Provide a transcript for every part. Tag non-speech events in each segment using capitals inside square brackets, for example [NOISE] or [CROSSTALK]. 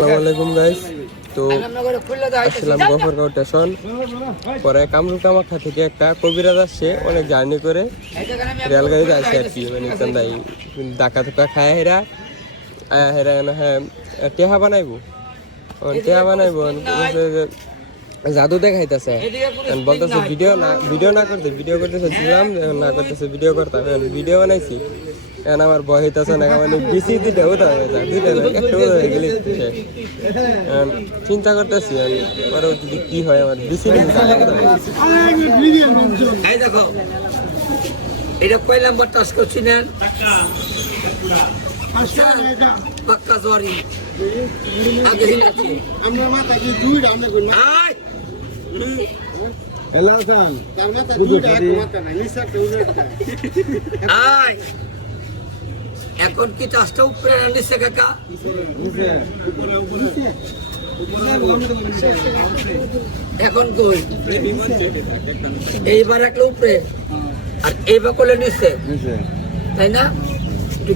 আসসালামাইকুম গাইস তো আসছিলাম গফরগাঁও স্টেশন পরে কামরু কামাখ্যা থেকে একটা কবিরাজ আসছে, অনেক জার্নি করে। রেলগাড়িতে আসে আর কি মানে চান্দাই ডাকা ধোকা খায় হেরা, আয়া হেরা হ্যাঁ টেহা বানাইবো। টেহা বানাইবো জাদু দেখাইতেছে। বলতেছে, ভিডিও না ভিডিও না করতে, ভিডিও করতেছে এখন না করতেছে, ভিডিও করতাম ভিডিও বানাইছি। এখন আমার ভয় হইতেছে না মানে বেশি দুইটা হতে হবে দুইটা না একটা হয়ে গেলে শেষ। চিন্তা করতেছি আমি পরে যদি কি হয় আমার বেশি দিন হবে। এই দেখো এটা কয় নাম্বার টাস করছি পাক্কা জরি আমরা মাথা কি দুই আমরা কই আয়! এলাকান তার মাথা দুই এক মাথা না একটা উড়ে একটা আয়! এখন কি টাসটা উপরে না নিচে কাকা? এখন কই? এইবার একটা উপরে? আর এইবার করলে নিচে? তাই না?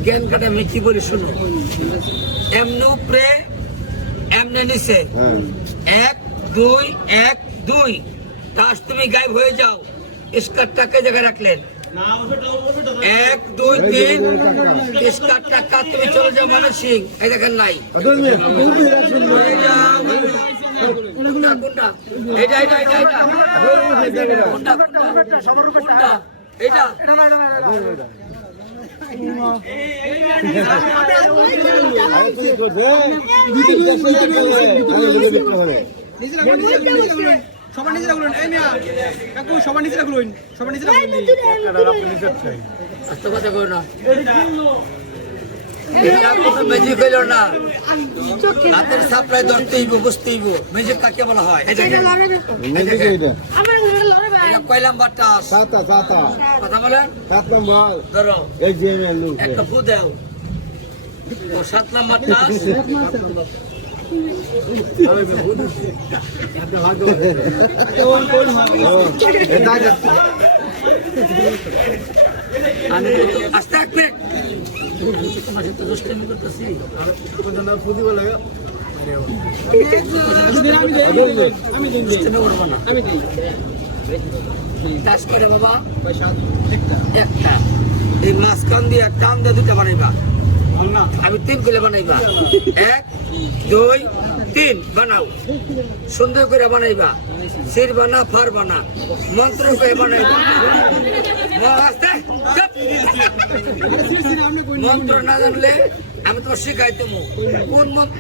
জ্ঞান কাটা আমি কি বলি শুনো। এমনি উপরে এমনি নিচে। হ্যাঁ। এক দুই এক দুই। তাস তুমি গায়েব হয়ে যাও। স্কার্টটাকে জায়গায় রাখলেন? এক দুই তিন স্কার্ট টাকা তুমি চলে যাও মানে সিং এই দেখেন নাই? এটা, এটা, এটা, এটা। কোনটা? এটা? সবার নিজেরা বলুন এই মিয়া কাকু সবার নিজেরা বলুন সবার নিজেরা বলুন আস্তে কথা কই না। ম্যাজিক হইল না। হাতের সাপ্লাই ধরতেইব বুঝতেইব ম্যাজিক কাকে বলা হয়? এই দেখেন, এটা কয় নাম্বার টাস সাতা সাতা। কথা বলেন। সাত নম্বর। ধরো। এই যে একটা ফু দাও। ও সাত নাম্বার। আমি এক আমি একটা এই মাঝখান দিয়ে দিয়ে দুটা বানাইবা। আমি তিন করে বানাইবা। এক দুই, তিন, বানাও। সুন্দর করে বানাইবা। সির বানা ফার বানা মন্ত্র করে বানাইবা। মন্ত্র না জানলে আমি তোমার শিখাই দেবো। কোন মন্ত্র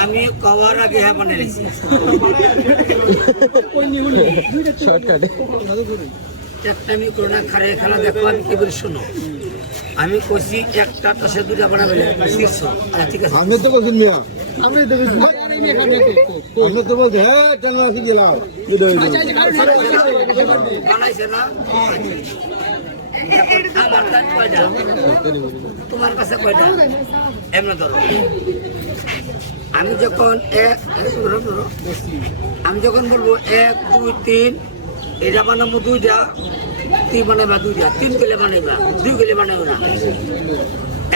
আমি কওয়ার আগে হ্যাঁ বানিয়ে রেখেছি শর্টকাটে একটা আমি করোনা খারে খেলা দেখো আমি কি বলি শোনো? আমি কষি একটা টাসে দুটা বানাবে শীর্ষ আচ্ছা ঠিক আছে। আমি তো বলছি মিয়া। আমরা দেখি আমি তো বলছি হ্যাঁ কেন আসি গেলাম। বানাইছে না? আমার কাছে তোমার কাছে কয়টা? এমনি ধরো। আমি যখন এক। আমি যখন বলব এক দুই তিন এটা বানাবো দুইটা। তিন বানাইবা দুইটা তিন গেলে বানাইবা, দুই গেলে বানাইব না।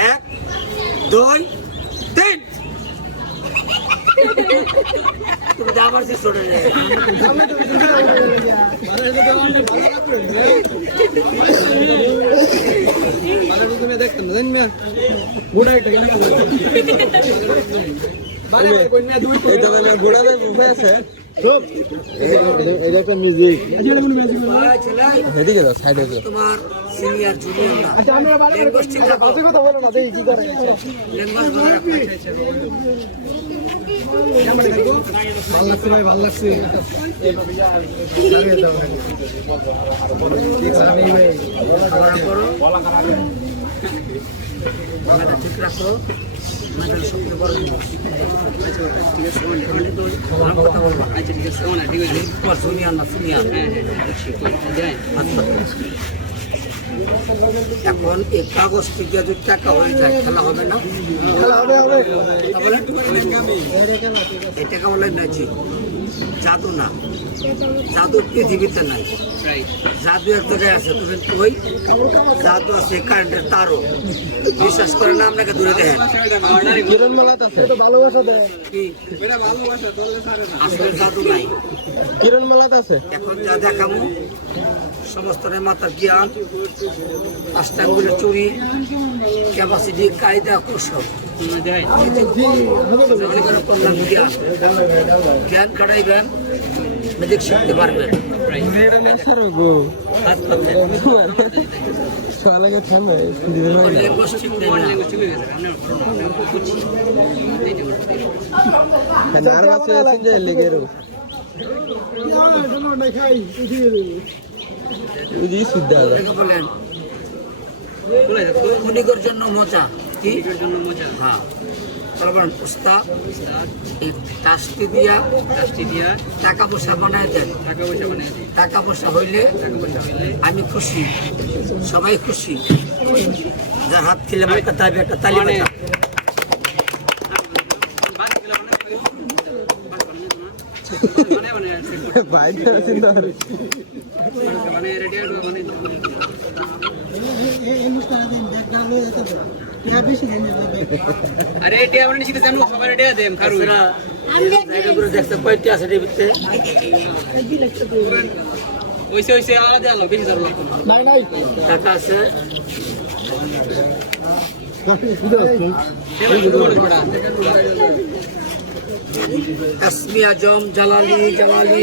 এক, দুই, তিন। তুমি তো শেষ করে মানে এটা একটা মিউজিক এদিকে সাইডে তোমার সিনিয়র জুনিয়র আচ্ছা আমরা কথা বলো না দেখি কি করে ভালো লাগছে ভাই ভালো লাগছে পড়াশোনা করো ঠিক রাখো কথা বলব। আচ্ছা ঠিক আছে ঠিক আছে। সিনিয়র না সিনিয়র এখন এই কাগজ থেকে যদি টাকা হয়ে যায় খেলা হবে না? তা বলেন? এই টাকা বলে নাচি জাদু না। জাদু পৃথিবীতে নাই। জাদু এক জায়গায় আছে তুমি ওই জাদু আছে কারেন্টের তারও। বিশ্বাস করে না আপনাকে দূরে দেখেন। কিরণ মালাত আছে আসলে জাদু নাই। কিরণ মালাত আছে? এখন যা দেখামো সমস্ত মাতার জ্ঞান পাঁচটাঙ্গুলের চুরি ক্যাপাসিটি কায়দা কৌশল জ্ঞান জ্ঞান কাটাইবেন মেদিক শিখতে পারবেন না না নার্ভাস হয়ে আছেন যে লেগেরও বুঝি সিদ্ধা বলেন। ক্ষণিকের জন্য মজা কি? জন্য মজা হ্যাঁ। এই দিয়া টাস্টি দিয়া টাকা পয়সা বানায় দেন। টাকা পয়সা বানায় টাকা পয়সা হইলে টাকা পয়সা হইলে আমি খুশি। সবাই খুশি। যার হাত খিলে একটা তালি একটা তালি বাজা। [LAUGHS] আর আরে এটা আমরা নিশ্চিত জানো সবার এটা দেম খারু আপনারা এটা করে দেখতে কয়টি আছে এর ভিতরে। ওইসে ওইসে আলাদা আলো বেশি জানো লাগতো না টাকা আছে। আসমি আজম জালালি জালালি।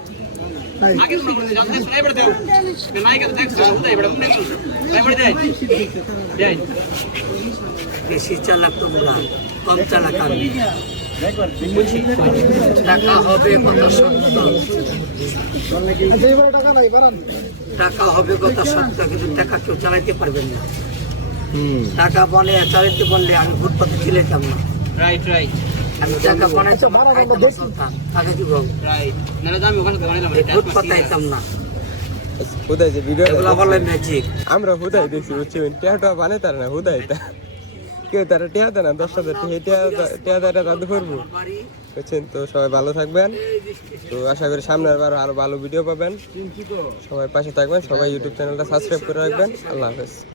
বেশি চালাক তোমরা কম চালাক আমি টাকা হবে কথা সত্য টাকা হবে কথা সত্য কিন্তু টাকা কেউ চালাইতে পারবেন না। টাকা বলে চালাইতে বললে আমি ফুটপাতে ছিলাম না। রাইট রাইট আমি টাকা বানাইতে খাইতাম না চলতাম আগে কি বল রাইট নালে আমি ওখানে বানাইলাম ফুটপাতে আইতাম না। হুদাই যে ভিডিও এগুলা বলে ম্যাজিক আমরা হুদাই দেখছি বুঝছেন টিয়াটা বানাই তার না হুদাই তা। কেউ তারা টিয়া দেয় না দশ হাজার টিয়া টিয়া দেয় দাদু করব বুঝছেন তো সবাই ভালো থাকবেন। তো আশা করি সামনের বার আরও ভালো ভিডিও পাবেন। সবাই পাশে থাকবেন সবাই ইউটিউব চ্যানেলটা সাবস্ক্রাইব করে রাখবেন। আল্লাহ হাফেজ।